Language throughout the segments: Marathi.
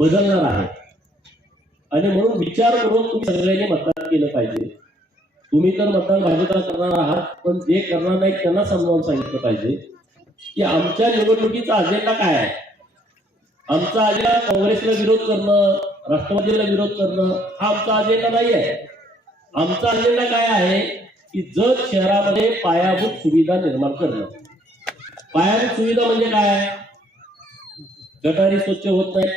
बदलणार आहे आणि म्हणून विचार करून तुम्ही सगळ्यांनी मतदान केलं पाहिजे. तुम्ही तर मतदान भाजपला करणार आहात पण जे करणार नाही त्यांना समजावून सांगितलं पाहिजे की आमच्या निवडणुकीचा अजेंडा काय आहे? आमचा अजेंडा काँग्रेसला विरोध करणं राष्ट्रवादीला विरोध करणं हा आमचा अजेंडा नाही आहे. आमचा अजेंडा काय आहे की जत शहरामध्ये पायाभूत सुविधा निर्माण करणं. पायाभूत सुविधा म्हणजे काय गटारी स्वच्छ होत नाही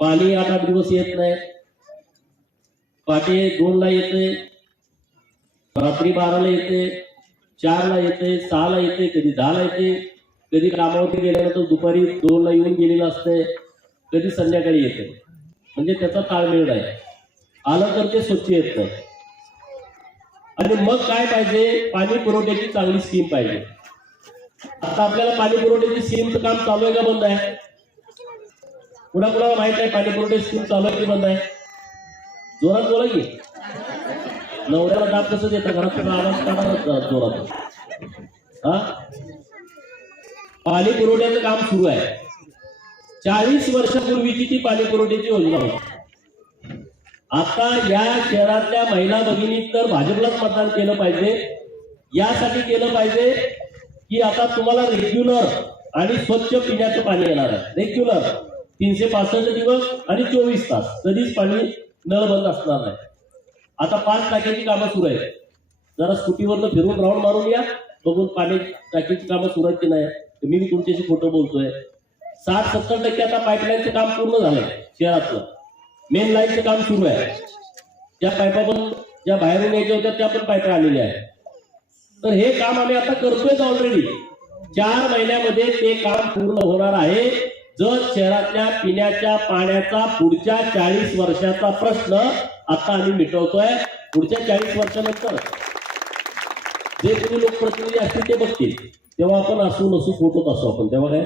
पाणी आठ आठ दिवस येत नाही. पहाटे दोनला येते. रात्री बाराला येते चारला येते सहाला येते कधी दहाला येते कधी कामावरती गेल्यानंतर दुपारी दोनला येऊन गेलेलं असते कधी संध्याकाळी येते. म्हणजे त्याचा ताळमेळ नाही आलं तर ते स्वच्छ येत नाही. आणि मग काय पाहिजे? पाणी पुरवठ्याची चांगली स्कीम पाहिजे. आता आपल्याला पाणी पुरवठ्याची स्कीमचं काम चालू आहे का बंद आहे? कुणा कुणाला माहीत आहे पाणी पुरवठ्याची स्कीम चालू आहे की बंद आहे? जोरात बोला की. नवऱ्याला दाब कसं देतं? घरात आवाज काढा जोरात. हा? पाणी पुरवठ्याचं काम सुरू आहे. चाळीस वर्षापूर्वीची ती पाणी पुरवठ्याची योजना होती. आता या शहरातल्या महिला भगिनी तर भाजपलाच मतदान केलं पाहिजे. यासाठी केलं पाहिजे की आता तुम्हाला रेग्युलर आणि स्वच्छ पिण्याचं पाणी येणार आहे. रेग्युलर तीनशे पासष्ट दिवस आणि चोवीस तास. कधीच पाणी नळ बंद असणार नाही. आता पाच टाक्याची कामं सुरू आहेत. जरा स्कूटीवरनं फिरून राऊंड मारून या. बघून पाणी टाकीची कामं सुरू आहेत की नाही. तर मी तुमच्याशी खोटं बोलतोय. साठ सत्तर टक्के आता पाईपलाईनचं काम पूर्ण झालंय शहरातलं. मेन लाईनचं काम सुरू आहे. त्या पाईपा पण ज्या बाहेरून यायच्या होत्या त्या पण पाईपा आलेल्या आहेत. तर हे काम आम्ही आता करतोय ऑलरेडी चार महिन्यामध्ये ते काम पूर्ण होणार आहे. जर शहरातल्या पिण्याच्या पाण्याचा पुढच्या चाळीस वर्षाचा प्रश्न आता आम्ही मिटवतोय पुढच्या चाळीस वर्षानंतर जे तुम्ही लोकप्रतिनिधी असतील ते बघतील. तेव्हा आपण असू नसू फोटोत असू आपण तेव्हा काय?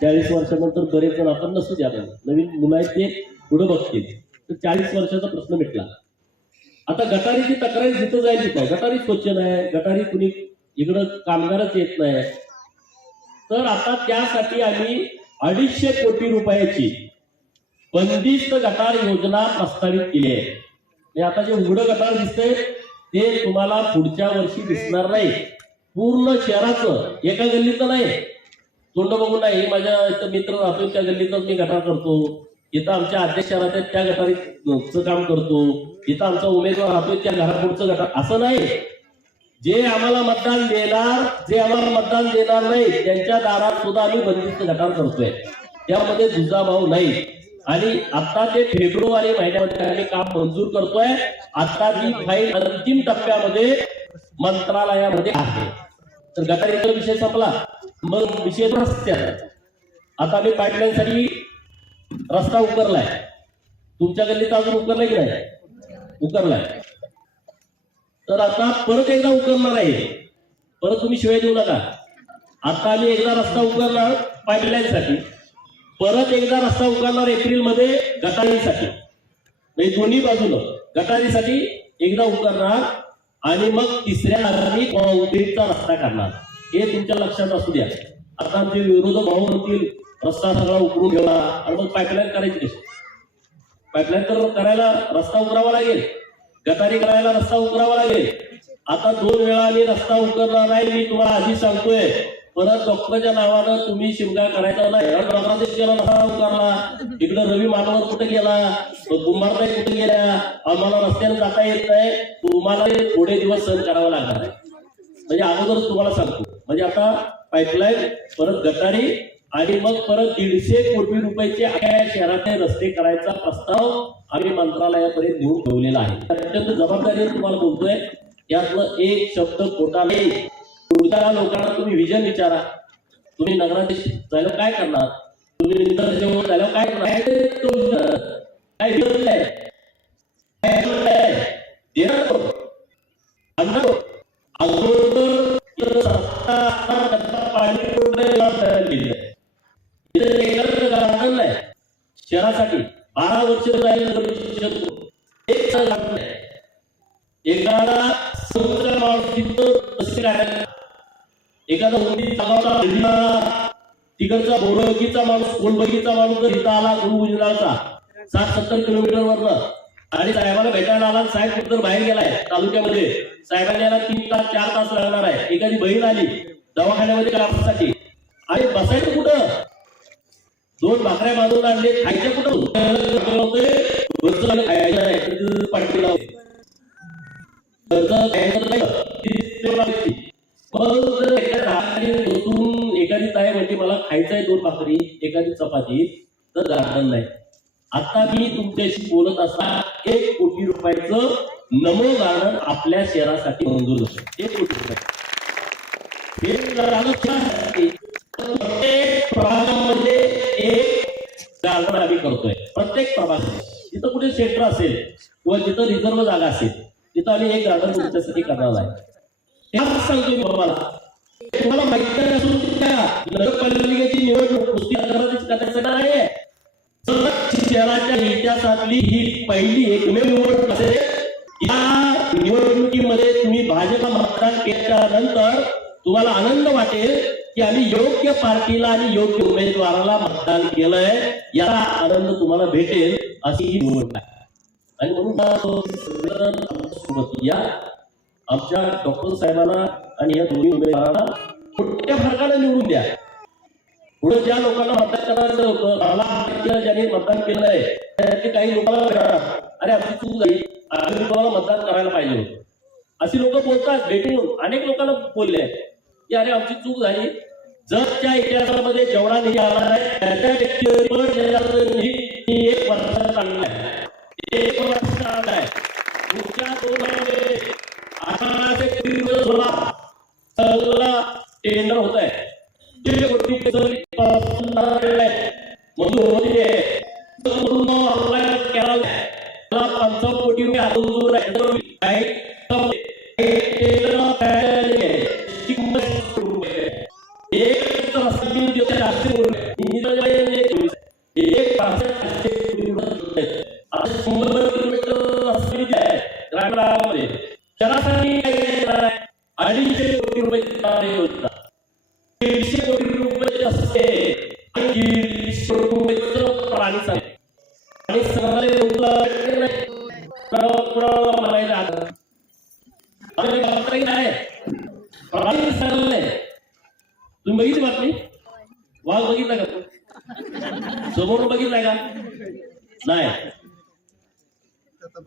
चाळीस वर्षानंतर बरेच जण आपण नसू द्या नवीन मुलं आहेत ते पुढे बघतील. तर चाळीस वर्षाचा प्रश्न मिटला. आता गटारीची तक्रारी जिथं जाईल तिथं गटारी स्वच्छ नाही गटारी कुणी इकडं कामगारच येत नाही. तर आता त्यासाठी आम्ही अडीचशे कोटी रुपयाची बंदिस्त गटार योजना प्रस्तावित केली आहे. आता जे उघड गटार दिसतंय ते तुम्हाला पुढच्या वर्षी दिसणार नाही. पूर्ण शहराचं एका गल्लीचं नाही. तोंड बघून नाही माझ्या इथं मित्र राहतो त्या गल्लीतच मी गटार करतो. इथं आमच्या अध्यक्ष राहतात त्या गटारीचं काम करतो. इथं आमचा उमेदवार राहतोय त्या घरापुढचं गटार. असं नाही. जे आम्हाला मतदान देणार जे आम्हाला मतदान देणार नाही त्यांच्या दारात सुद्धा आम्ही बंदिस्त घटार करतोय. त्यामध्ये दुजाभाव नाही. आणि आता ते फेब्रुवारी महिन्यामध्ये आम्ही काम मंजूर करतोय. आता ती फाईल अंतिम टप्प्यामध्ये मंत्रालयामध्ये आहे. तर गटारीचा विषय संपला. मग विषय रस्त्याचा आता आम्ही पाईपलाईनसाठी रस्ता उकरलाय. तुमच्या गल्लीत अजून उकरलाय की नाही? उकरलाय. तर आता परत एकदा उकरणार आहे. परत तुम्ही शिवाय देऊ नका. आता आम्ही एकदा रस्ता उकरणार पाईपलाईनसाठी. परत एकदा रस्ता उकरणार एप्रिलमध्ये गटारीसाठी. म्हणजे दोन्ही बाजूनं गटारीसाठी एकदा उकरणार आणि मग तिसऱ्या आम्ही कॉन्क्रीटचा रस्ता करणार. हे तुमच्या लक्षात असू द्या. आता आमचे विरोधक भाऊ म्हणतील रस्ता सगळा उकरून ठेवला आणि मग पाईपलाईन करायची कशी? पाईपलाईन तर करायला रस्ता उकरावा लागेल. गटारी करायला रस्ता उकरावा लागेल. आता दोन वेळा आम्ही रस्ता उकरणार नाही मी तुम्हाला आधी सांगतोय. परत डॉक्टरच्या नावानं तुम्ही शिमगा करायचा नाही. डॉक्टरांच्या गेला रस्ता उकरला इकडं रवी मानवर कुठे गेला कुंभारताई कुठे गेल्या आम्हाला रस्त्याने जाता येत नाही. तुम्हाला थोडे दिवस सहन करावा लागणार आहे. म्हणजे अगोदरच तुम्हाला सांगतो. म्हणजे आता पाईपलाईन परत गटारी आणि मग परत दीडशे कोटी रुपयाचे अख्या शहरातले रस्ते करायचा प्रस्ताव आम्ही मंत्रालयापर्यंत घेऊन ठेवलेला आहे. अत्यंत जबाबदारी तुम्हाला बोलतोय. यातलं एक शब्द खोटा नाही. पुढच्या लोकांना तुम्ही विजन विचारा. तुम्ही नगराधीश झाल्यावर काय करणार? तुम्ही झाल्यावर काय करणार? तुमचं? काय बोरगीचा माणूस जर इथं आला गुरुगुजराचा साठ सत्तर किलोमीटर वरनं आणि साहेबाला भेटायला आला साहेब कुठं बाहेर गेलाय तालुक्यामध्ये साहेबांनी याला तीन तास चार तास लागणार आहे. एखादी बहीण आली दवाखान्यामध्ये कामासाठी. आणि बसायचं कुठं? दोन भाकऱ्या बांधून आणले खायच्या कुठं? होते. नाही पाठी येत आहे खायचं मला खायचं आहे दोन भाकरी एखादी चपाती तर गार्डन नाही. आता मी तुमच्याशी बोलत असता एक कोटी रुपयाचं नमो गार्डन आपल्या शहरासाठी मंजूर झालं एक कोटी रुपये. हे प्रत्येक प्रभागामध्ये एक गार्डन आम्ही करतोय. प्रत्येक प्रभाग जिथं कुठे सेंटर असेल किंवा जिथं रिझर्व जागा असेल तिथं आम्ही एक गार्डन तुमच्यासाठी करणार आहे. त्याच सांगतो बाबाला तुम्हाला माहिती असून त्या नगरपालिकेची निवडणूक शहराच्या इतिहासातली ही पहिली एकमेव निवडणूक असेल. या निवडणुकीमध्ये तुम्ही भाजपा मतदान केल्यानंतर तुम्हाला आनंद वाटेल की आम्ही योग्य पार्टीला आणि योग्य उमेदवाराला मतदान केलंय. याला आनंद तुम्हाला भेटेल अशी ही निवडणूक आहे. आणि म्हणून या आमच्या डॉक्टर साहेबांना आणि या दोन्ही उमेदवारांना मोठ्या फरकानं निवडून द्या. पुढे ज्या लोकांना मतदान करायचं होतं मला ज्यांनी मतदान केलं आहे त्यातले काही लोकांना अरे आमची चूक झाली. आम्ही तुम्हाला मतदान करायला पाहिजे होतं. अशी लोक बोलतात भेटून अनेक लोकांना बोलले की अरे आमची चूक झाली. जगच्या इतिहासामध्ये जेवढा निधी आला आहे त्याच्या व्यक्तीवर निधी एक वर्षात चांगला आहे. एक वर्ष चांगला आहे. पुढच्या दोन दीड कोटी रुपये पासून आहे. मंजूर होते म्हणून आहे. तुम्ही बघितली बातमी? वाघ बघितला का तू समोर बघितलाय का? नाही.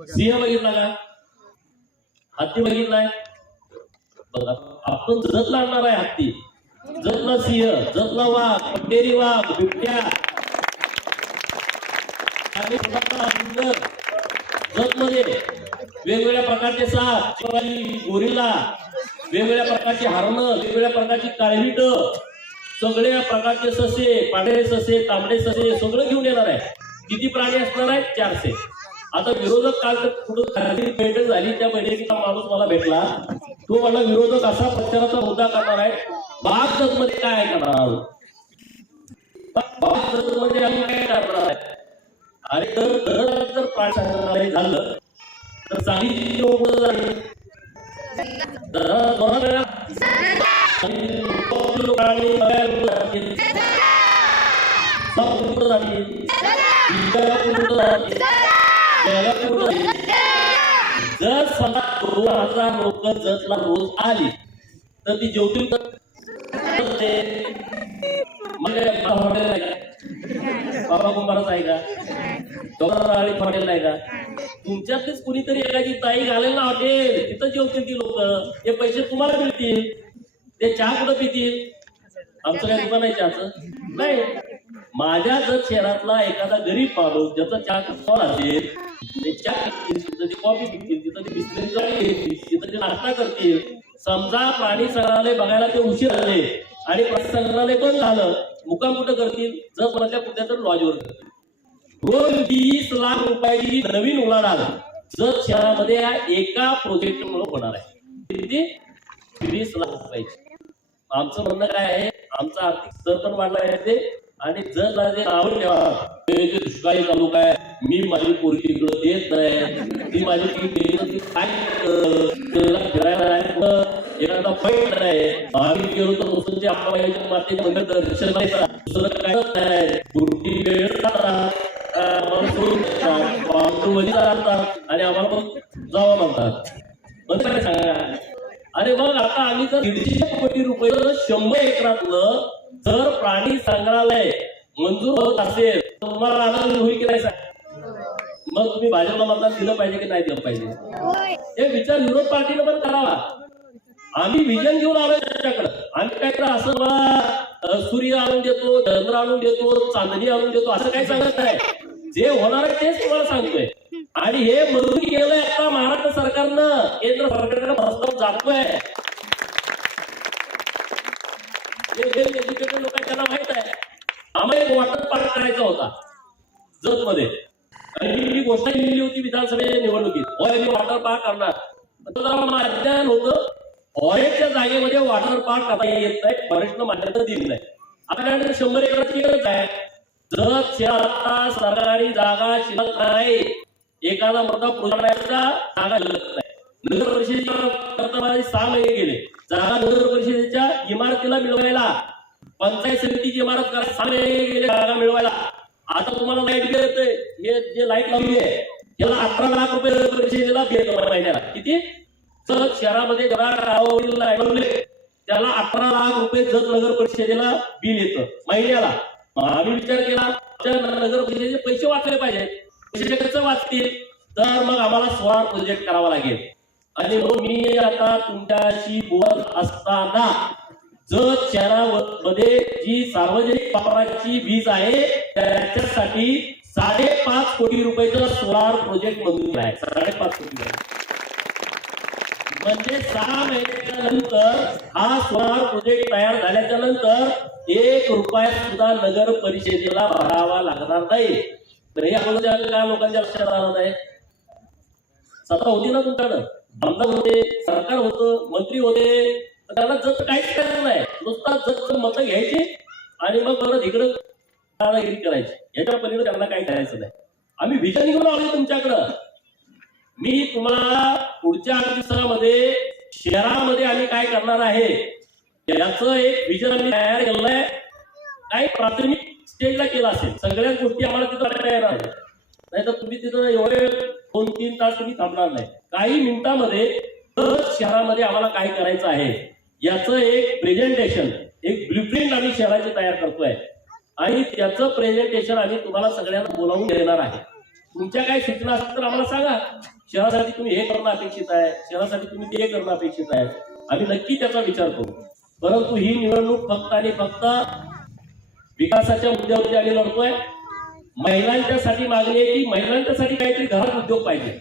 सिंह बघितला का? हत्ती बघितलाय बघा आपण जत लागणार आहे हत्ती. जतला सिंह जतला वाघ पटेरी वाघ बिबट्या. आणि स्वतःला जगमध्ये वेगवेगळ्या प्रकारचे साप शिवाजी गोरिल्ला वेगवेगळ्या प्रकारची हरणं वेगवेगळ्या प्रकारची काळवीट सगळ्या प्रकारचे ससे पांढरे ससे तांबडे ससे सगळं घेऊन येणार आहे. किती प्राणी असणार आहेत चारशे. आता विरोधक काल तर कुठं खाली बैठक झाली त्या बैठकीचा माणूस मला भेटला. तो म्हणला विरोधक असा प्रचाराचा मुद्दा करणार आहे बाग जगमध्ये काय करणार? आहोत बाग जगमध्ये आम्ही काय करणार आहे? अरे तर जर प्राणी झालं तर चांगली जातील. जर समजा दोन हजार लोक जतला रोज आली तर ती जेवतील तर ते. म्हणजे हॉटेल बाबा कुंभारच आहे का? डॉक्टर हॉटेल आहे का? तुमच्यातलीच कुणीतरी एखादी ताई घालेल ना हॉटेल तिथं जेवतील ती लोक. हे पैसे तुम्हाला मिळतील. ते चहा कुठं पितील? आमचं काय दुकान आहे चहाचं? नाही. माझ्या जर शहरातला एखादा गरीब माणूस ज्याचा चहा कस्टमर असेल ते चहा पितील तिथं ते कॉफी पितील तिथं ते बिस्किट गाडी घेतील तिथं ते नाश्ता करतील. समजा प्राणी संग्रहालय बघायला ते उशीर आले आणि प्राणी संग्रहालय बंद झालं. मुकाम कुठं करतील? जर मधल्या कुठल्या तर लॉजवर करतील. रोज वीस लाख रुपयाची नवीन उलाढाल जत शहरामध्ये या एका प्रोजेक्ट मुळे होणार आहे. किती? वीस लाख रुपयाची. आमचं म्हणणं काय आहे? आमचा आर्थिक स्तर पण वाढला आहे ते. आणि जर जे नाव ठेवा दुष्काळी तालुका आहे मी माझी पोरगी इकडं देत नाही. ती माझी काय फिरायला एखादा पॉईंट आहे आम्ही गेलो तर मुसलच्या अंबाबाईच्या मातेच्या मंदिर दर्शन करायचं दुसरं काहीच नाही. मूर्ती वेळ आणि आम्हाला मग जावं म्हणतात. म्हणजे काय सांगा? अरे मग आता आम्ही जर दीडशे कोटी रुपये शंभर एकरातलं जर प्राणी संग्रहालय मंजूर होत असेल तर तुम्हाला आनंद होईल की नाही सांग? मग तुम्ही भाजपला मतदान दिलं पाहिजे की नाही दिलं पाहिजे? हे विचार विरोध पार्टीनं पण करावा. आम्ही विजन घेऊन आलोय त्याच्याकडे. आम्ही काय तर असं बा, सूर्य आणून देतो चंद्र आणून देतो चांदणी आणून देतो असं काही सांगत नाही. जे होणार आहे तेच तुम्हाला सांगतोय. आणि हे मंजूर केलंय आता महाराष्ट्र सरकारनं केंद्र सरकारकडे प्रस्ताव जातोय हे वेल एज्युकेटेड लोक आहेत, त्यांना माहीत आहे आम्हाला एक वॉटर पार्क करायचा होता जत मध्ये आणि मी ही गोष्ट लिहिली होती विधानसभेच्या निवडणुकीत होय मी वॉटर पार्क करणार पण तो जरा मला अज्ञान होतं फॉरेस्टच्या जागेमध्ये वॉटर पार्क करता येत नाही फॉरेस्टनं मान्यता दिली नाही आपल्याकडे शंभर एकराची गरज आहे जर शहरात सरकारी जागा शिल्लक नाही एखादा मोठा पुराणाचा जागा शिल्लक नाही. नगर परिषदेच्या सहा महिने गेले. जागा नगर परिषदेच्या इमारतीला मिळवायला. पंचायत समितीची इमारत करा सहा महिने गेले जागा मिळवायला. आता तुम्हाला लाइट बिल येते हे जे लाइट लावली आहे त्याला अठरा लाख रुपये नगर परिषदेला बिल महिन्याला. किती? तर शहरामध्ये जरा त्याला अठरा लाख रुपये जत नगर परिषदेला बिल येतं. महिन्याला. आम्ही विचार केला नगर परिषदेचे पैसे वाचले पाहिजे. पैसे कसं वाचतील? तर मग आम्हाला सोलार प्रोजेक्ट करावा लागेल. आणि मग मी आता तुमच्याशी बोलत असताना जत शहरामध्ये जी सार्वजनिक वापराची वीज आहे त्याच्यासाठी साडेपाच कोटी रुपयाचा सोलार प्रोजेक्ट मंजूर आहे साडेपाच कोटी रुपये. म्हणजे सहा महिन्याच्या नंतर हा सोलार प्रोजेक्ट तयार झाल्याच्यानंतर एक रुपया सुद्धा नगर परिषदेला भरावा लागणार नाही. तर हे आपण काय लोकांच्या लक्षात आलं नाही सत्ता होती ना तुमच्याकडं? आमदार होते सरकार होतं मंत्री होते. तर त्यांना जत काहीच करायचं नाही. नुसता जत मत घ्यायची आणि मग परत इकडं दादागिरी करायची. याच्या पलीकडे त्यांना काही करायचं नाही. आम्ही विजन घेऊन आलो तुमच्याकडं. मी तुम्हाला पुढच्या आठ दिवसामध्ये शहरामध्ये आम्ही काय करणार आहे? याचं एक विजन आम्ही तयार केलंय काही प्राथमिक स्टेजला केलं असेल. सगळ्याच गोष्टी आम्हाला तिथं तयार येणार नाही नाहीतर तुम्ही तिथं एवढे दोन तीन तास तुम्ही थांबणार नाही. काही मिनिटामध्ये तर शहरामध्ये आम्हाला काय करायचं आहे? याचं एक प्रेझेंटेशन एक ब्ल्यूप्रिंट आम्ही शहराची तयार करतोय. आणि त्याचं प्रेझेंटेशन आम्ही तुम्हाला सगळ्यांना बोलावून देणार आहे. तुमच्या काही सूचना असतील तर आम्हाला सांगा. शहरासाठी तुम्ही हे करणं अपेक्षित आहे. शहरासाठी तुम्ही ते करणं अपेक्षित आहे. आम्ही नक्की त्याचा विचार करू. परंतु ही निवडणूक फक्त आणि फक्त विकासाच्या मुद्द्यावरती आम्ही लढतोय. महिलांच्यासाठी मागणी आहे की महिलांच्यासाठी काहीतरी घरात उद्योग पाहिजे.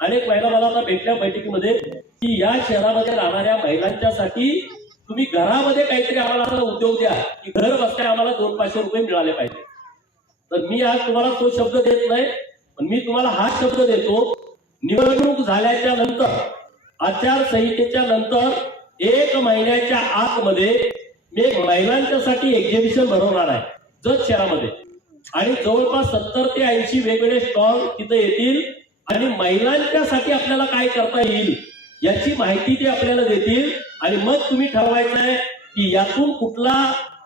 अनेक महिला मला आता भेटल्या बैठकीमध्ये की या शहरामध्ये राहणाऱ्या महिलांच्यासाठी तुम्ही घरामध्ये काहीतरी आम्हाला उद्योग द्या की घर बसल्या आम्हाला दोन पाचशे रुपये मिळाले पाहिजे. तर मी आज तुम्हाला तो शब्द देत नाही. पण मी तुम्हाला हा शब्द देतो निवडणूक झाल्याच्यानंतर आचारसंहितेच्या नंतर एक महिन्याच्या आतमध्ये मी महिलांच्यासाठी एक्झिबिशन भरवणार आहे जत शहरामध्ये. आणि जवळपास सत्तर ते ऐंशी वेगवेगळे स्टॉल तिथे येतील आणि महिलांच्यासाठी आपल्याला काय करता येईल याची माहिती ते आपल्याला देतील. आणि मग तुम्ही ठरवायचं आहे की यातून कुठला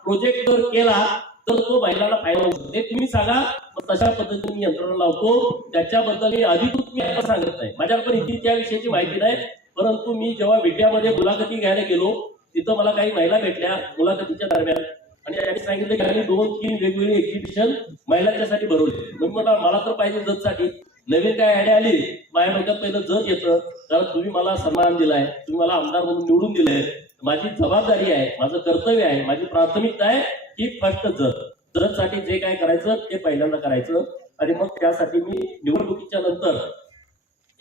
प्रोजेक्ट जर केला तर तो बैलाला फायदा होऊ तुम्ही सांगा तशा पद्धतीने मी यंत्रणा लावतो. त्याच्याबद्दल मी अधिकृत मी आता सांगत नाही. माझ्याकडे इथे त्या विषयाची माहिती नाही परंतु मी जेव्हा विट्यामध्ये मुलाखती घ्यायला गेलो तिथं मला काही महिला भेटल्या मुलाखतीच्या दरम्यान. आणि त्यांनी सांगितलं की आम्ही दोन तीन वेगवेगळी एक्झिबिशन महिलांच्यासाठी भरवली. म्हणून मला मला तर पाहिजे जतसाठी. नवीन काय आयडिया आली? माझ्या डोक्यात पहिलं जत येतं. कारण तुम्ही मला सन्मान दिलाय. तुम्ही मला आमदार म्हणून निवडून दिलंय. माझी जबाबदारी आहे. माझं कर्तव्य आहे. माझी प्राथमिकता आहे. की फक्त जत जतसाठी जे काय करायचं ते पहिल्यांदा करायचं. आणि मग त्यासाठी मी निवडणुकीच्या नंतर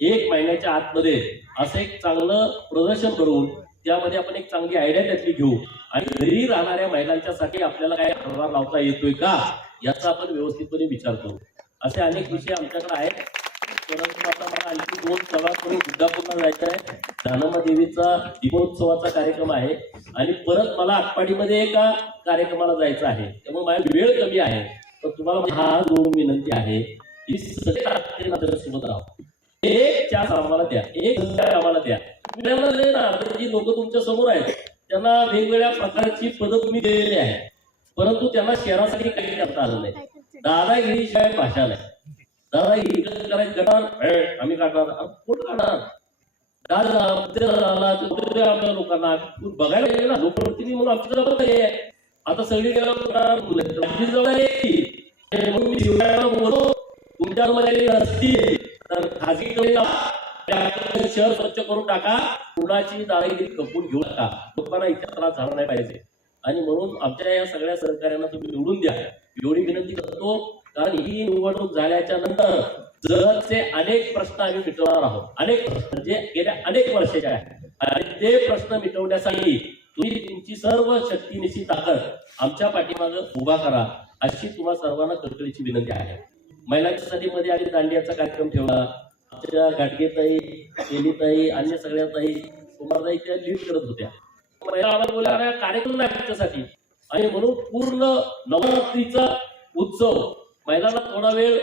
एक महिन्याच्या आतमध्ये असं एक चांगलं प्रदर्शन करून त्यामध्ये आपण एक चांगली आयडिया त्यातली घेऊ. आणि घरी राहणाऱ्या महिलांच्यासाठी आपल्याला काय ठराव लावता येतोय का याचा आपण व्यवस्थितपणे विचार करू. असे अनेक विषय आमच्याकडे आहेत. परंतु आता मला आणखी दोन बुद्धापूरला जायचं आहे. दानम्मा देवीचा दीपोत्सवाचा कार्यक्रम आहे. आणि परत मला आटपाडीमध्ये एका कार्यक्रमाला जायचं आहे. त्यामुळे माझा वेळ कमी आहे. तर तुम्हाला हा जोडून विनंती आहे की सगळे नातेनातेसोबत राहा. एक चार आम्हाला द्या. एक चार आम्हाला द्या. जी लोक तुमच्यासमोर आहेत त्यांना वेगवेगळ्या प्रकारची पदं तुम्ही दिलेली आहे परंतु त्यांना शहरासाठी काही करता आलं नाही. दादागिरी शिवाय भाषा नाही. दादागिरी करायची करणार आम्ही काढणार कोण काढणार दादा लोकांना. बघायला गेले ना लोकप्रतिनिधी म्हणून आमची जबाबदारी आहे. आता सगळी गेल्यावर जबाबदारी म्हणून मी शिवरायाला बोलतो मध्ये तर खाजगी शहर स्वच्छ करून टाका. कुणाची दादागिरी कपून घेऊ नका. लोकांना इथे त्रास झाला नाही पाहिजे. आणि म्हणून आमच्या या सगळ्या सहकार्यांना तुम्ही निवडून द्या. एवढी विनंती करतो. कारण ही निवडणूक झाल्याच्यानंतर जगतचे अनेक प्रश्न आम्ही मिटवणार आहोत अनेक प्रश्न जे गेल्या अनेक वर्षाचे आहेत. आणि ते प्रश्न मिटवण्यासाठी तुम्ही तुमची सर्व शक्तीनिशी ताकद आमच्या पाठीमागं उभा करा अशी तुम्हा सर्वांना कळकळीची विनंती आहे. महिलांच्या मध्ये आम्ही दांडियाचा कार्यक्रम ठेवला. आमच्या गाडगेताई केलीताई अन्य सगळ्या ताई कुमारताई त्या लीड करत होत्या. महिला आम्हाला बोलल्या कार्यक्रम नाही आमच्यासाठी. आणि म्हणून पूर्ण नवरात्रीचा उत्सव महिलांना थोडा वेळ